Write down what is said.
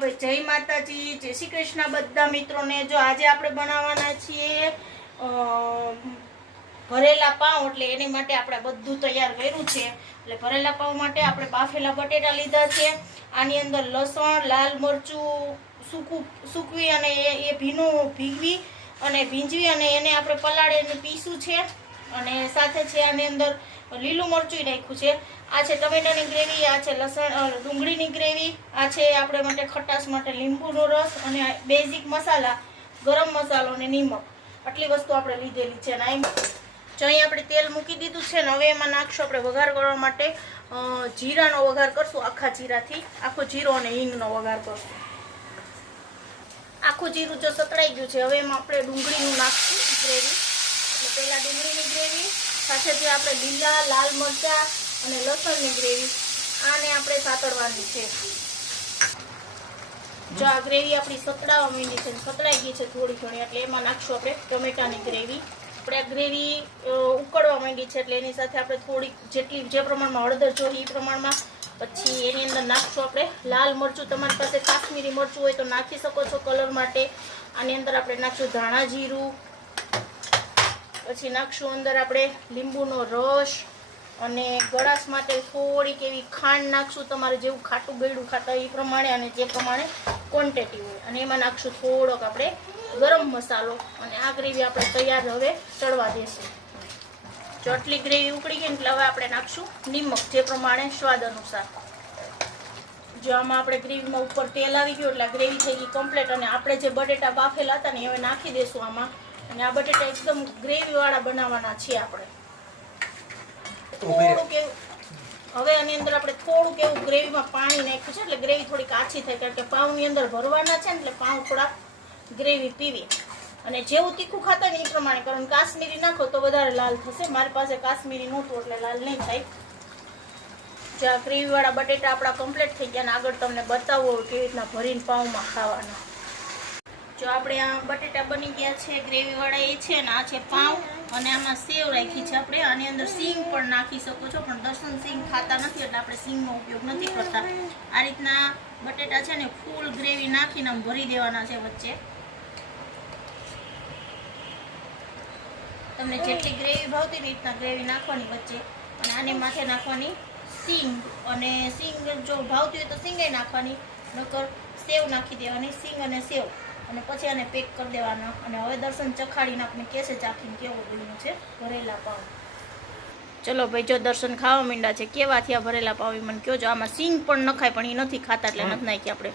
ભાઈ જય માતાજી, જય શ્રી કૃષ્ણ બધા મિત્રોને। જો આજે આપણે બનાવવાના છીએ ભરેલા પાઉં, એટલે એની માટે આપણે બધું તૈયાર કર્યું છે। એટલે ભરેલા પાઉં માટે આપણે બાફેલા બટેટા લીધા છે। આની અંદર લસણ, લાલ મરચું સૂકવી અને એ ભીગવી અને ભીંજવી અને એને આપણે પલાળીને પીસું છે। અને સાથે છે આની અંદર લીલું મરચું નાખ્યું છે। આ છે ટમેટાની ગ્રેવી, આ છે લસણ ડુંગળીની ગ્રેવી, આ છે આપણે માટે ખટાશ માટે લીંબુનો રસ અને બેઝિક મસાલા ગરમ મસાલો અને નિમક, આટલી વસ્તુ આપણે લીધેલી છે। અને અહીં આપણે તેલ મૂકી દીધું છે ને હવે એમાં નાખશું આપણે વઘાર કરવા માટે જીરાનો વઘાર કરશું। આખા જીરાથી આખો જીરો અને હિંગનો વઘાર કરશું। આખું જીરું જો સતળાઈ ગયું છે, હવે એમાં આપણે ડુંગળીનું નાખશું ગ્રેવી। એટલે પહેલાં ડુંગળીની ગ્રેવી, સાથે જે આપણે લીલા લાલ મરચાં અને લસણની ગ્રેવી, આને આપણે સાતળવાની છે। જો આ ગ્રેવી આપણી સતળાવા માંડી છે, સતળાઈ ગઈ છે થોડી ઘણી, એટલે એમાં નાખશું આપણે ટમેટાની ગ્રેવી। આપણે આ ગ્રેવી ઉકળવા માંડી છે એટલે એની સાથે આપણે થોડીક જે પ્રમાણમાં હળદર જોઈએ એ પ્રમાણમાં, પછી એની અંદર નાખશું આપણે લાલ મરચું। તમારી પાસે કાશ્મીરી મરચું હોય તો નાખી શકો છો કલર માટે। આની અંદર આપણે નાખશું ધાણા જીરું, પછી નાખશું અંદર આપણે લીંબુનો રસ અને ગળાશ માટે થોડીક એવી ખાંડ નાખશું, તમારે જેવું ખાટું ગળ્યું ખાતા એ પ્રમાણે અને જે પ્રમાણે ક્વોન્ટિટી હોય। અને એમાં નાખશું થોડોક આપણે ગરમ મસાલો અને આ ગ્રેવી આપણે તૈયાર હવે ચડવા દેશું। જો આટલી ગ્રેવી ઉકળી ગઈ એટલે હવે આપણે નાખશું નિમક જે પ્રમાણે સ્વાદ અનુસાર। જો આમાં આપણે ગ્રેવીમાં ઉપર તેલ આવી ગયું એટલે ગ્રેવી થઈ ગઈ કમ્પ્લીટ। અને આપણે જે બટેટા બાફેલા હતા ને હવે નાખી દઈશું આમાં। અને આ બટેટા એકદમ ગ્રેવીવાળા બનાવવાના છે આપણે। થોડુંક એવું હવે આની અંદર આપણે થોડુંક એવું ગ્રેવીમાં પાણી નાખ્યું છે એટલે ગ્રેવી થોડી કાચી થાય, કારણ કે પાઉંની અંદર ભરવાના છે ને એટલે પાઉં થોડા ગ્રેવી પીવી। અને જેવું તીખું ખાતા ને એ પ્રમાણે કરો, કાશ્મીરી નાખો તો વધારે લાલ થશે। મારી પાસે કાશ્મીરી નહોતું એટલે લાલ નહીં થાય। જે આ ગ્રેવીવાળા બટેટા આપણા કમ્પ્લીટ થઈ ગયા, અને આગળ તમને બતાવો કેવી રીતના ભરીને પાઉંમાં ખાવાના। જો આપણે આ બટેટા બની ગયા છે ગ્રેવીવાળા એ છે ને આ છે પાઉં, અને આમાં સેવ રાખી છે આપણે। આની અંદર સિંગ પણ નાખી શકો છો, પણ દર્શન સિંગ ખાતા નથી એટલે આપણે સિંગનો ઉપયોગ નથી કરતા। આ રીતના બટેટા છે ને ફૂલ ગ્રેવી નાખીને આમ ભરી દેવાના છે વચ્ચે। તમને જેટલી ગ્રેવી ભાવતી ને એ રીતના ગ્રેવી નાખવાની વચ્ચે, અને આની માથે નાખવાની સિંગ। અને સિંગ જો ભાવતી હોય તો સિંગે નાખવાની, નકર સેવ નાખી દેવાની, સિંગ અને સેવ, અને પછી આને પેક કરી દેવાના। અને હવે દર્શન ચખાડીને આપણે કહેશે ચાખીને કેવો બન્યું છે ભરેલા પાઉં। ચલો ભાઈ, જો દર્શન ખાવા માંડ્યા છે, કેવા થયા ભરેલા પાઉં મને કહો। જો આમાં સિંગ પણ નખાય, પણ એ નથી ખાતા એટલે નથી નાખી આપણે।